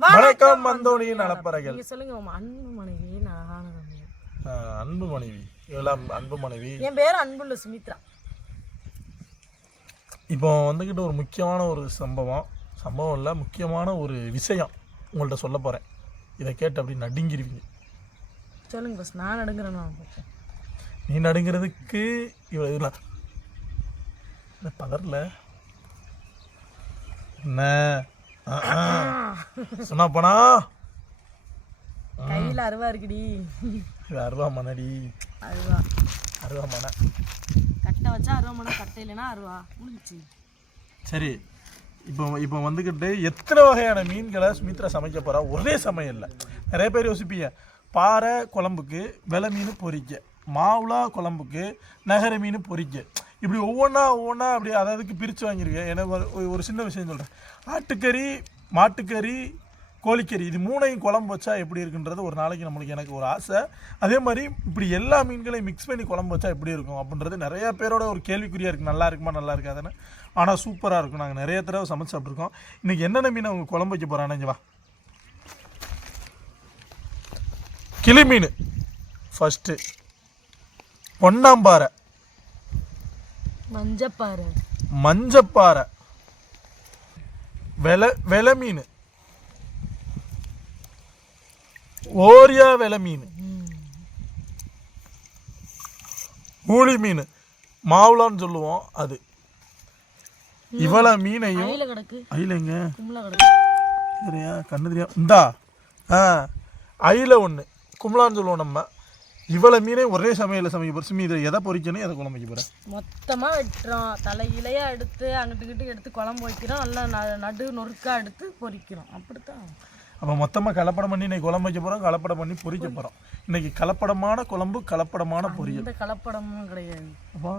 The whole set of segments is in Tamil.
வணக்கம் மந்தோனியின் நலப்பறைகள். நீங்க சொல்லுங்க உங்க அன்பு மனைவி அழகான அன்பு மனைவி. இவெல்லாம் அன்பு மனைவி. என் பேர் அன்புள்ள சுமித்ரா. இப்போ வந்துக்கிட்டு ஒரு முக்கியமான ஒரு சம்பவம். சம்பவம் இல்லை முக்கியமான ஒரு விஷயம் உங்கள்கிட்ட சொல்ல போகிறேன் இதை கேட்டு அப்படி நடுங்கிருவீங்க. சொல்லுங்க பஸ் நான் நடுங்குறேன் நான் பார்ப்பேன். நீ நடுங்கிறதுக்கு இவ்வளோ இதெல்லாம் பதறல. என்ன. சொன்னா போனா? கையில அருவா இருக்குடி. அருவா மனடி அருவா. அருவா மன கட்டை வச்சா அருவா மணம் கட்டை இல்லைன்னா அருவா. முடிஞ்சிச்சு. சரி இப்போ இப்போ வந்துக்கிட்டு எத்தனை வகையான மீன்களை சுமித்ரா சமைக்க போகிறா ஒரே சமையல்ல நிறைய பேர் யோசிப்பீங்க. பாறை குழம்புக்கு வெலை மீன் பொரிக்க. மாவுளா குழம்புக்கு நகர மீன் பொரிக்க. இப்படி ஒவ்வொன்றா ஒவ்வொன்றா அப்படி அததுக்கு பிரித்து வாங்கியிருக்கேன். ஒரு- ஒரு சின்ன விஷயம் சொல்கிறேன் ஆட்டுக்கறி மாட்டுக்கறி கோழிக்கறி இது மூணையும் குழம்பு வச்சா எப்படி இருக்குன்றது ஒரு நாளைக்கு நம்மளுக்கு எனக்கு ஒரு ஆசை. அதே மாதிரி இப்படி எல்லா மீன்களையும் மிக்ஸ் பண்ணி குழம்பு வச்சா எப்படி இருக்கும் அப்படின்றது நிறைய பேரோட ஒரு கேள்விக்குறியாக இருக்குது நல்லா இருக்குமா நல்லா இருக்காதுன்னு. ஆனால் சூப்பராக இருக்கும். நாங்கள் நிறைய தடவை சமைச்சு சாப்பிட்ருக்கோம் இன்றைக்கி என்னென்ன மீன் அவங்க குழம்பு வைக்க போகிறானே வா. கிளி மீன். ஃபஸ்ட்டு பொன்னாம்பாறை. மஞ்சப்பாரு மஞ்சப்பாறை. வெலை வெலை மீன் ஓரியா வெலை மீன் ஊளி மீன் மாவுளான்னு சொல்லுவோம் அது. இவ்வளோ மீனையும் கிடக்கு. சரியா கண்ணு தெரியும் இந்தா. ஆ ஐல ஒன்று கும்பலான்னு சொல்லுவோம் நம்ம. இவ்வளோ மீனை ஒரே சமையலில் சமைக்க போகிற சுமி இதை எதை பொரிக்கணும் எதை குழம்பு வைக்க போகிறேன் மொத்தமா வெட்டுறோம். தலையிலையா எடுத்து அங்கிட்டு கிட்ட எடுத்து குழம்பு வைக்கிறோம். நல்லா நடு நொறுக்கா எடுத்து பொரிக்கிறோம் அப்படித்தான். அப்போ மொத்தமாக கலப்படம் பண்ணி இன்னைக்கு குழம்பு வைக்க போகிறோம் கலப்படம் பண்ணி பொரிக்க போகிறோம் இன்னைக்கு கலப்படமான குழம்பு கலப்படமான பொரியல். எந்த கலப்படமும் கிடையாது. அப்போ?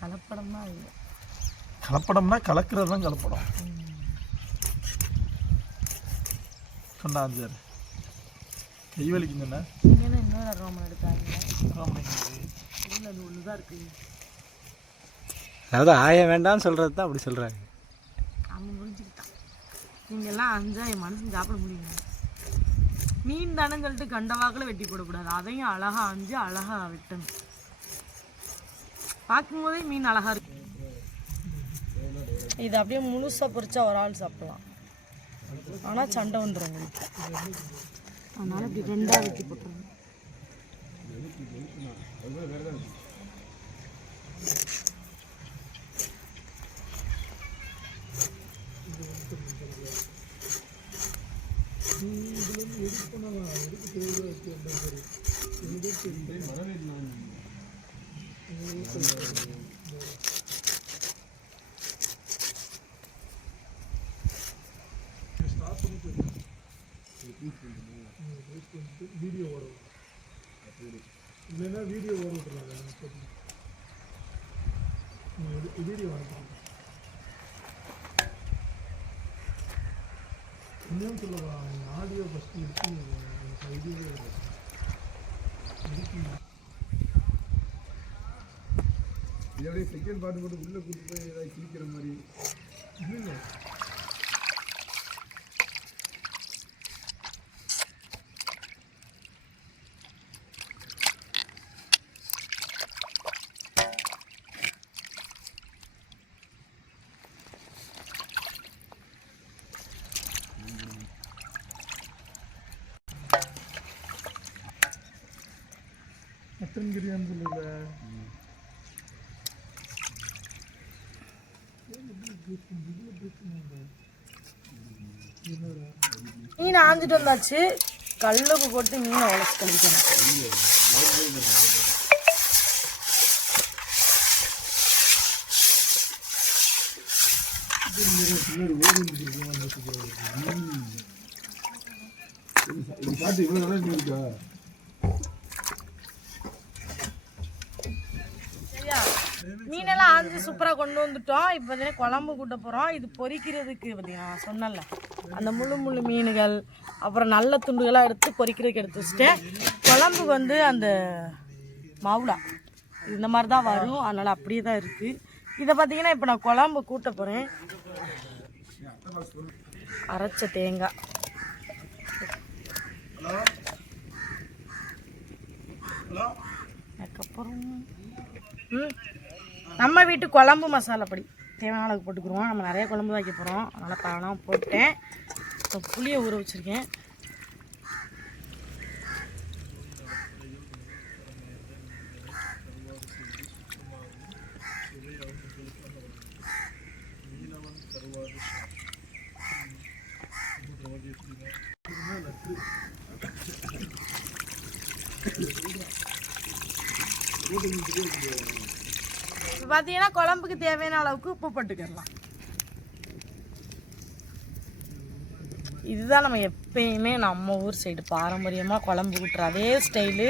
கலப்படம் தான் இல்லை. கலப்படம்னா கலக்கிறது தான் கலப்படம் சொன்னான் கை என்ன? இன்னொரு அருவாமனை எடுத்தாங்க. ஆமாம். இல்லை அது ஒன்று தான் இருக்கு. அதாவது ஆய வேண்டாம்னு சொல்கிறது தான் அப்படி சொல்கிறாங்க அவன் புரிஞ்சுக்கிட்டான். நீங்க எல்லாம் அஞ்சா என் மனுஷன் சாப்பிட முடியுங்க மீன் தானேன்னு சொல்லிட்டு கண்டவாக்கில் வெட்டி போடக்கூடாது. அதையும் அழகா அஞ்சு அழகா வெட்டணும். பார்க்கும்போதே மீன் அழகா இருக்கு. இது அப்படியே முழுசா பொரிச்சா ஒரு ஆள் சாப்பிடலாம். ஆனா சண்டை வந்துடும் அதனால இப்படி ரெண்டாக வெட்டி போட்டுருங்க. ஏன்னா வீடியோ ஓடிட்டு வீடியோ அனுப்புகிறேன் இன்னும் சொல்லவா ஆடியோ ஃபஸ்ட்டு எடுத்து ஐடியாவே இதோடய செகண்ட் பாட்டு போட்டு உள்ளே கூட்டு போய் ஏதாவது கிழிக்கிற மாதிரி. இல்லை மட்டன் பிரியாணி சொல்லுங்க மீன் ஆஞ்சிட்டு வந்தாச்சு. கல்லுப்பு போட்டு மீனை உழைச்சி கழிக்கணும். பாட்டு இவ்வளோ நல்லா இருக்கா சரியா மீனெல்லாம் ஆஞ்சு சூப்பராக கொண்டு வந்துட்டோம். இப்போ பார்த்தீங்கன்னா குழம்பு கூட்ட போகிறோம் இது பொரிக்கிறதுக்கு பார்த்தீங்கன்னா நான் சொன்னேன்ல. அந்த முள்ளு முள்ளு மீன்கள் அப்புறம் நல்ல துண்டுகளாக எடுத்து பொரிக்கிறதுக்கு எடுத்து வச்சுட்டேன். குழம்புக்கு வந்து அந்த மாவுளா இந்த மாதிரி தான் வரும். அதனால் அப்படியே தான் இருக்குது இதை பார்த்தீங்கன்னா இப்போ நான் குழம்பு கூட்ட போகிறேன் அரைச்ச தேங்காய். அதுக்கப்புறம் ம்? நம்ம வீட்டு குழம்பு மசாலா பொடி. தேவையான அளவுக்கு போட்டுக்குருவோம். நம்ம நிறைய குழம்பு வைக்க போகிறோம் அதனால் பழம் போட்டேன். இப்போ புளியை ஊற வச்சுருக்கேன். இப்போ பார்த்தீங்கன்னா குழம்புக்கு தேவையான அளவுக்கு உப்பு போட்டுக்கிடலாம் இதுதான் நம்ம எப்பயுமே நம்ம ஊர் சைடு பாரம்பரியமாக குழம்பு விட்டுற அதே ஸ்டைலு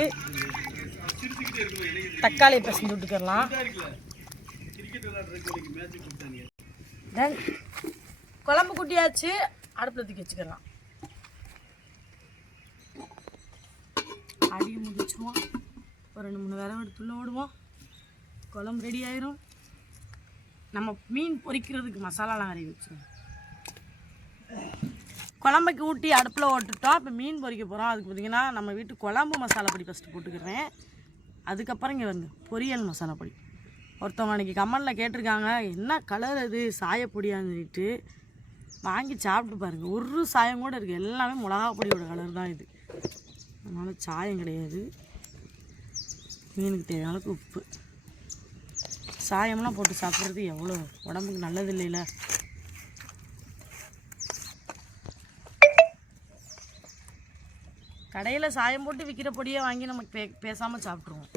தக்காளி பசங்க விட்டுக்கிடலாம் குழம்பு குட்டியாச்சு அடுப்பில் தூக்கி வச்சுக்கலாம். அடி முடிச்சுவோம் ஒரு ரெண்டு மூணு விரவு எடுத்துள்ள ஓடுவோம். குழம்பு ரெடி ஆயிரும். நம்ம மீன் பொரிக்கிறதுக்கு மசாலாலாம் வரைய வச்சுருவோம் குழம்புக்கு ஊட்டி அடுப்பில் ஓட்டுட்டோம். இப்போ மீன் பொரிக்க போகிறோம் அதுக்கு பார்த்தீங்கன்னா நம்ம வீட்டு குழம்பு மசாலா பொடி ஃபஸ்ட்டு போட்டுக்கிறேன். அதுக்கப்புறம் இங்கே வந்து பொரியல் மசாலா பொடி. ஒருத்தவங்க அன்றைக்கி கம்மலில் கேட்டிருக்காங்க என்ன கலர் அது? சாயப்பொடியான்னு சொல்லிட்டு. வாங்கி சாப்பிட்டு பாருங்கள் ஒரு சாயம் கூட இருக்குது எல்லாமே மிளகா பொடியோட கலர் தான் இது. அதனால் சாயம் கிடையாது. மீனுக்கு தேவையான அளவுக்கு உப்பு. சாயம்லாம் போட்டு சாப்பிட்றது எவ்வளோ? உடம்புக்கு நல்லது இல்லைல்ல கடையில் சாயம் போட்டு விற்கிற பொடியை வாங்கி நமக்கு பே பேசாமல் சாப்பிட்ருவோம்.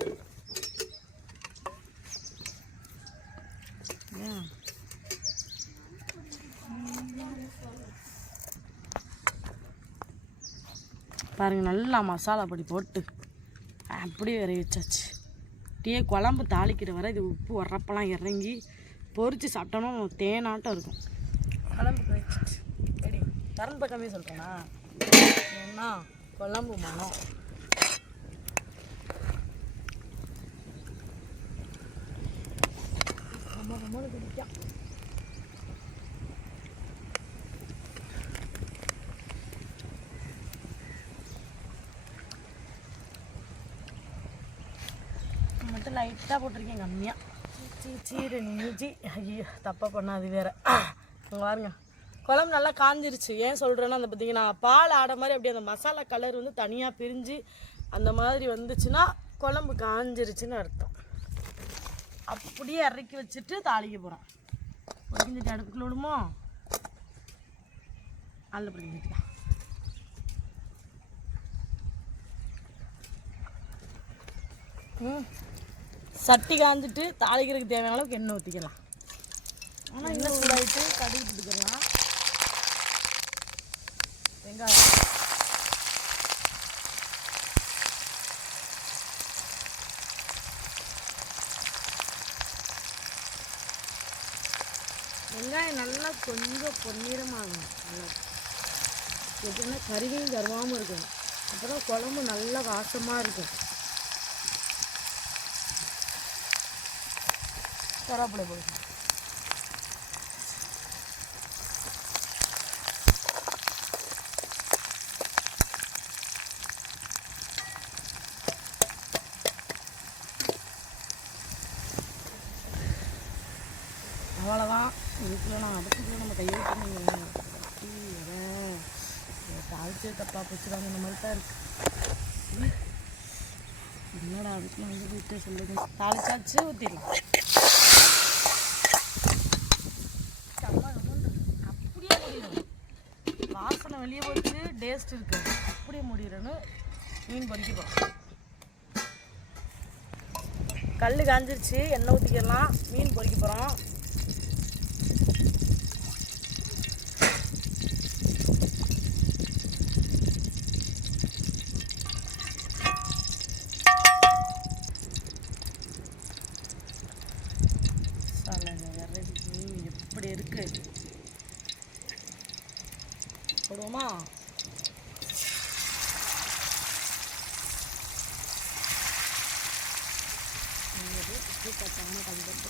பாருங்கள் நல்லா மசாலா பொடி போட்டு அப்படியே விரைவிச்சாச்சு. வச்சாச்சு அப்படியே குழம்பு தாளிக்கிற வரை இது உப்பு உரப்பெல்லாம் இறங்கி பொறிச்சு சாப்பிட்டோம்னா தேனாட்டம் இருக்கும். குழம்பு சரி ரெடி திறந்த பக்கமே சொல்கிறேன்னா என்ன குழம்பு மனம். ரொம்ப ரொம்ப பிடிக்கும். லைட்டாக போட்டிருக்கேன் கம்மியாக சீ சீரு நீச்சி ஐயோ தப்பாக பண்ணாது வேறு. இங்க பாருங்க. குழம்பு நல்லா காஞ்சிருச்சு. ஏன் சொல்கிறேன்னா அந்த பார்த்தீங்கன்னா பால் ஆட மாதிரி அப்படியே அந்த மசாலா கலர் வந்து தனியாக பிரிஞ்சு அந்த மாதிரி வந்துச்சுன்னா குழம்பு காஞ்சிருச்சுன்னு அர்த்தம். அப்படியே இறக்கி வச்சுட்டு தாளிக்க போகிறோம் பொரிஞ்சிட்டு அடுப்புக்குள்ள விடுமோ? அல்ல பொரிஞ்சிட்டுலாம் ம். சட்டி காஞ்சிட்டு தாளிக்கிறதுக்கு தேவையான அளவுக்கு எண்ணெய் ஊற்றிக்கலாம் ஆனால் இன்னும் சூடாயிட்டு கடுகு போட்டுக்கலாம் வெங்காயம். வெங்காயம் நல்லா கொஞ்சம் பொன்னிறமாகும் நல்லா. எப்படின்னா கருவியும் கருவாமல் இருக்கும் அப்புறம் குழம்பு நல்லா வாசமாக இருக்கும். கருவேப்பிலை போடுங்க அவ்வளோதான் இதுக்குள்ள நான் அடுப்புக்குள்ள நம்ம கையை வச்சுருந்தீங்க தாளிச்சே தப்பாக பிடிச்சிடாங்க இந்த மாதிரி தான் இருக்கு என்னடா அதுக்குள்ள வந்து வீட்டை சொல்லுது தாளிச்சாச்சு ஊற்றிடலாம் வெளியே போச்சு டேஸ்ட் இருக்கு. அப்படியே முடியறன்னு மீன் பொறிக்கிறோம் கல் காஞ்சிருச்சு. எண்ணெய் ஊற்றிக்கலாம் மீன் பொறிக்க போகிறோம் சாலங்க வெரைட்டி மீன் எப்படி இருக்கு போடுவோமா கட்டாமல் கண்டு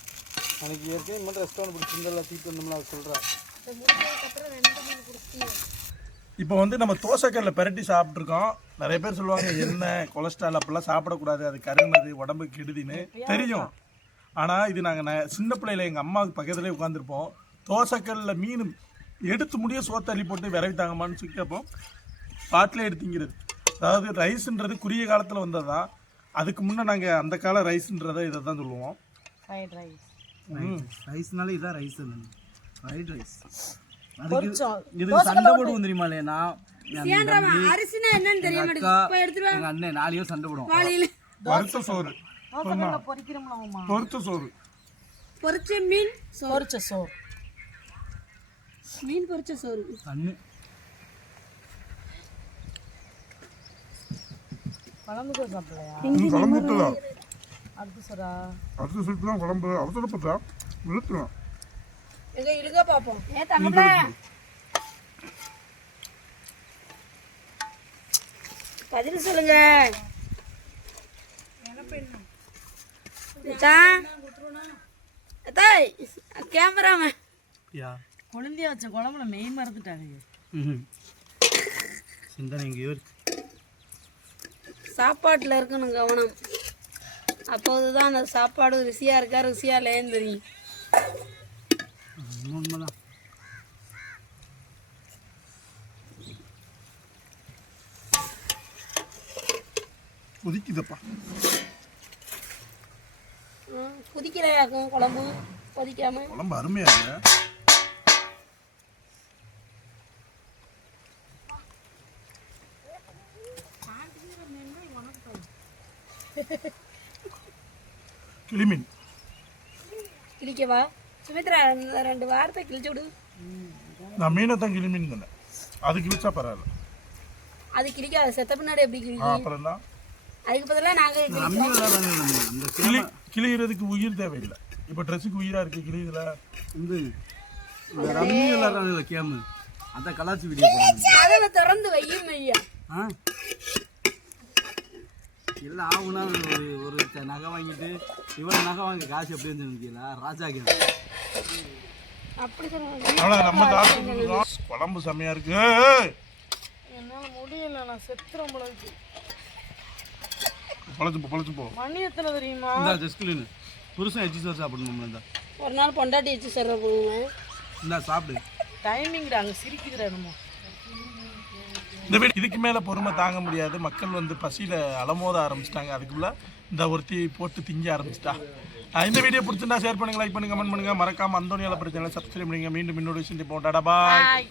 எனக்கு ஏற்கனவே இந்த மாதிரி ரெஸ்டாரண்ட் பிடிச்சிருந்தா தீட்டு வந்தோம்ல அதை சொல்கிறா இப்போ வந்து நம்ம தோசைக்கல்ல பெரட்டி சாப்பிட்ருக்கோம் நிறைய பேர் சொல்லுவாங்க என்ன கொலஸ்ட்ரால் அப்பெல்லாம் சாப்பிடக்கூடாது. அது கருனது உடம்புக்கு கெடுதின்னு. தெரியும். ஆனால் இது நாங்கள் சின்ன பிள்ளையில எங்கள் அம்மாவுக்கு பக்கத்துலேயே உட்காந்துருப்போம் தோசைக்கல்ல மீன் எடுத்து முடிய சோத்தள்ளி போட்டு விரவி தாங்கம்மான்னு சொல்லி கேட்போம். பாட்டிலே எடுத்திங்கிறது. அதாவது ரைஸ்ன்றது குறுகிய காலத்தில் வந்தது தான் அதுக்கு முன்னே நாங்கள் அந்த கால ரைஸ்ன்றதை இதை தான் சொல்லுவோம். ஃப்ரைட் ரைஸ் ரைஸ்னாலே இதான் ரைஸ் ஃப்ரைட் ரைஸ் பொரிச்சோம் இதுக்கு சண்டை போடுவோம் தெரியுமா இல்லையா நான் அரிசினா என்னன்னு தெரிய அக்கா எங்க அண்ணன் நாளையோ சண்டை போடுவோம் வறுத்த சோறு பொறுத்த சோறு பொரிச்ச மீன் பொரிச்ச சோறு மீன் பொரிச்ச சோறு அண்ணு குழம்புக்கு சாப்பிடலையா அடுத்து சொல்றா. அடுத்த சுட்டு தான் குழம்பு அவசரப்பட்டா இழுத்துடும் எங்க இழுக பாப்போம். ஏ தங்கப்பா? பதில் சொல்லுங்க. கேமராமேன். யா. கொழுந்தியா வச்ச குழம்புல மெய் மறந்துட்டாங்க. ம் சிந்தனை எங்கேயோ இருக்கு சாப்பாட்டில் இருக்கணும் கவனம். அப்போதுதான் அந்த சாப்பாடு ருசியாக இருக்கா ருசியாக இல்லையேன்னு தெரியும். உண்மை உண்மைதான். கொதிக்குதப்பா. கொதிக்கலையாக்கும் குழம்பு? கொதிக்காம? குழம்பு அருமையாக கிளிமீன் கிழிக்கவா சுமித்ரா ரெண்டு வாரத்தை கிழிச்சு விடு. நான் மீனை தான் கிளிமீன் தானே அது கிழிச்சா பரவாயில்ல. அது கிழிக்காது. செத்த பின்னாடி எப்படி கிழிக்கும்? அப்புறம் தான் அதுக்கு பதிலாக நாங்கள் கிளி கிளிகிறதுக்கு உயிர் தேவையில்லை. இப்போ ட்ரெஸ்ஸுக்கு உயிராக இருக்குது கிளியுதுல வந்து இந்த ரம்மி கேமு அந்த கலாச்சி வீடியோ கதவை திறந்து வையும் ஐயா. ஆ? எல்லாம் ஆகுனா ஒரு நகை வாங்கிட்டு இவன் நகை வாங்க காசு எப்படி வந்து நினைக்கல ராஜா ஆனால் நம்ம குழம்பு செம்மையாக இருக்கு. என்னால முடியல நான் செத்துறேன் பொழைச்சு போ பொழைச்சு போ. மணி எத்தனை தெரியுமா? இந்த ஜஸ்குலின் புருஷன் எச்சி சார் சாப்பிடணும் இந்த. ஒரு நாள் பொண்டாட்டி வச்சு சொல்கிற போடுவேன் இந்தா சாப்பிடு. டைமிங்டா அங்க சிரிக்குதுடா என்னமோ. இந்த வீடு இதுக்கு மேலே பொறுமை தாங்க முடியாது. மக்கள் வந்து பசியில் அலமோத ஆரம்பிச்சிட்டாங்க. அதுக்குள்ள இந்த ஒருத்தி போட்டு திங்க ஆரம்பிச்சிட்டா. இந்த வீடியோ பிடிச்சிருந்தா ஷேர் பண்ணுங்க லைக் பண்ணுங்க கமெண்ட் பண்ணுங்க. மறக்காம அந்தோனியால பிரச்சனை சப்ஸ்கிரைப் பண்ணுங்க மீண்டும் இன்னொரு விஷயம் போட்டாடா பாய்.